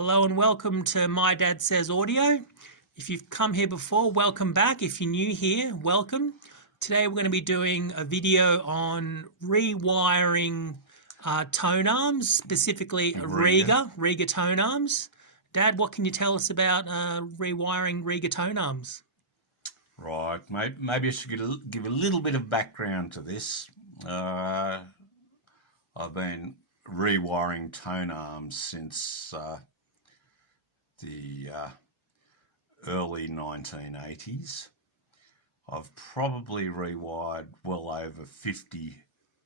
Hello and welcome to My Dad Says Audio. If you've come here before, welcome back. If you're new here, welcome. Today we're going to be doing a video on rewiring tone arms, specifically Rega tone arms. Dad, what can you tell us about rewiring Rega tone arms? Right, maybe I should give a little bit of background to this. I've been rewiring tone arms since the early 1980s. I've probably rewired well over 50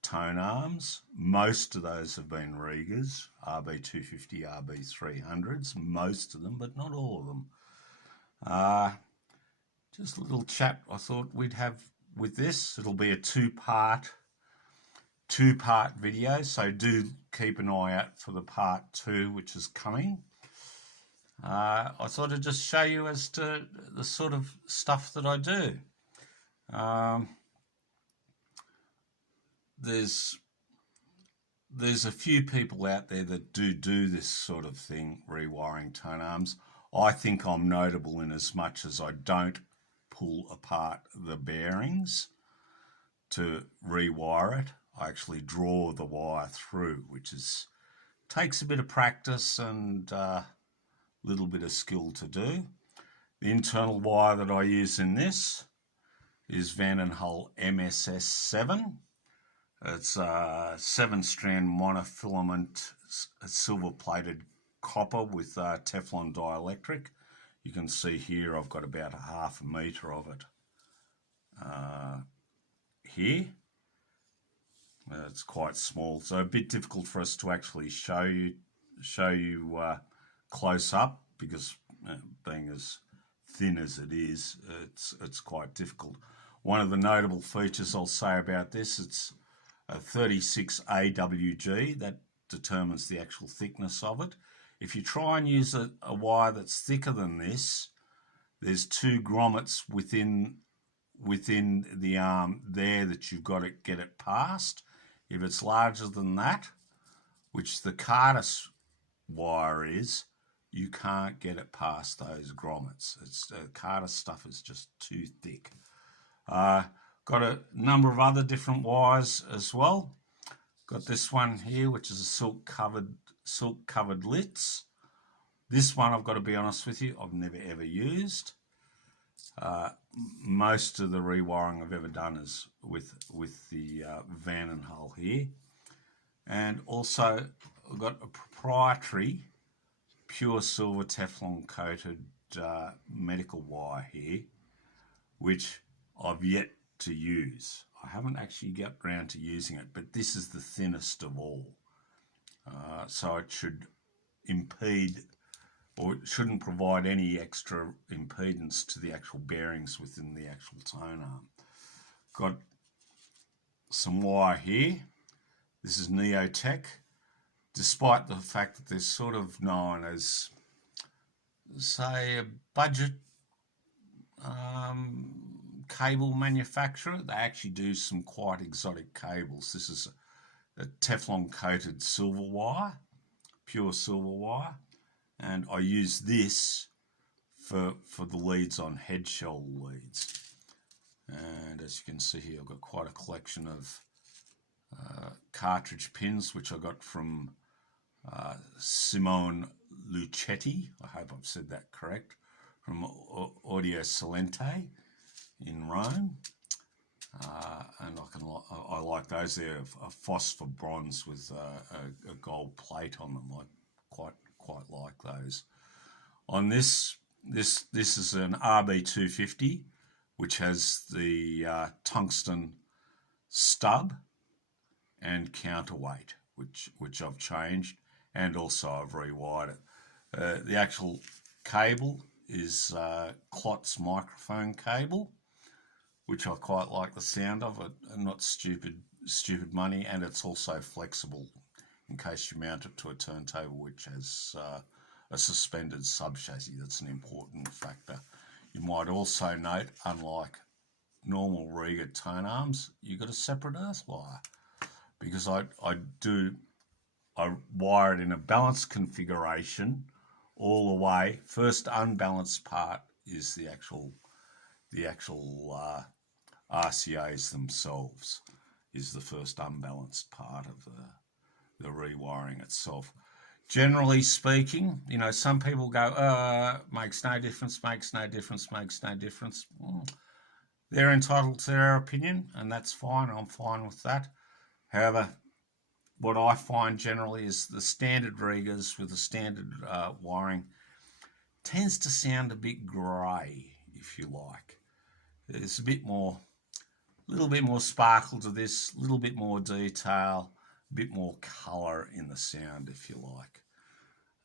tone arms. Most of those have been Regas, rb250, rb300s, most of them, but not all of them. Just a little chat I thought we'd have with this. It'll be a two-part video, so do keep an eye out for the part 2, which is coming. I thought I'd just show you as to the sort of stuff that I do. There's a few people out there that do this sort of thing, rewiring tone arms. I think I'm notable in as much as I don't pull apart the bearings to rewire it. I actually draw the wire through, which takes a bit of practice and little bit of skill to do. The internal wire that I use in this is Van & Hull MSS7. It's a 7-strand monofilament silver-plated copper with Teflon dielectric. You can see here I've got about 1/2 metre of it here. It's quite small, so a bit difficult for us to actually show you close up, because being as thin as it is, it's quite difficult. One of the notable features I'll say about this, it's a 36 AWG that determines the actual thickness of it. If you try and use a wire that's thicker than this, there's 2 grommets within the arm there that you've got to get it past. If it's larger than that, which the Cardus wire is, you can't get it past those grommets. Cardus stuff is just too thick. Got a number of other different wires as well. Got this one here, which is a silk covered litz. This one, I've got to be honest with you, I've never ever used. Most of the rewiring I've ever done is with the Van & Hull here. And also I've got a proprietary pure silver Teflon coated medical wire here, which I've yet to use. I haven't actually got around to using it, but this is the thinnest of all. So it should impede, or it shouldn't provide any extra impedance to the actual bearings within the actual tone arm. Got some wire here. This is Neotech. Despite the fact that they're sort of known as, say, a budget cable manufacturer, they actually do some quite exotic cables. This is a Teflon coated silver wire, pure silver wire, and I use this for the leads on head shell leads. And as you can see here, I've got quite a collection of cartridge pins, which I got from Simone Lucetti, I hope I've said that correct, from Audio Salente in Rome. And I like those. They're a phosphor bronze with a gold plate on them. I quite like those. On this is an rb250, which has the tungsten stub and counterweight, which I've changed, and also I've rewired it. The actual cable is Klotz microphone cable, which I quite like the sound of it, and not stupid money, and it's also flexible in case you mount it to a turntable which has a suspended sub-chassis. That's an important factor. You might also note, unlike normal Rega tone arms, you've got a separate earth wire, because I wire it in a balanced configuration all the way. First unbalanced part is the actual RCAs themselves, is the first unbalanced part of the rewiring itself. Generally speaking, you know, some people go, makes no difference, makes no difference, makes no difference. They're entitled to their opinion, and that's fine. I'm fine with that. However, what I find generally is the standard Regas with the standard wiring tends to sound a bit grey, if you like. There's a little bit more sparkle to this, a little bit more detail, a bit more colour in the sound, if you like.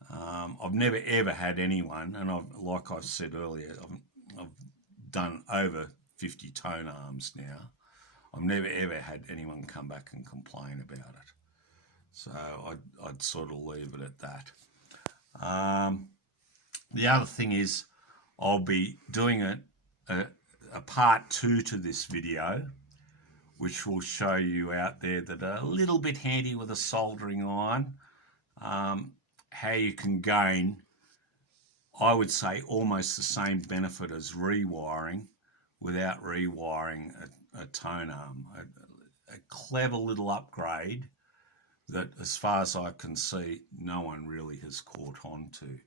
I've never ever had anyone, and like I said earlier, I've done over 50 tone arms now. I've never ever had anyone come back and complain about it. So I'd sort of leave it at that. The other thing is I'll be doing a part 2 to this video, which will show you out there that are a little bit handy with a soldering iron, how you can gain, I would say, almost the same benefit as rewiring without rewiring a tone arm. A clever little upgrade that, as far as I can see, no one really has caught on to.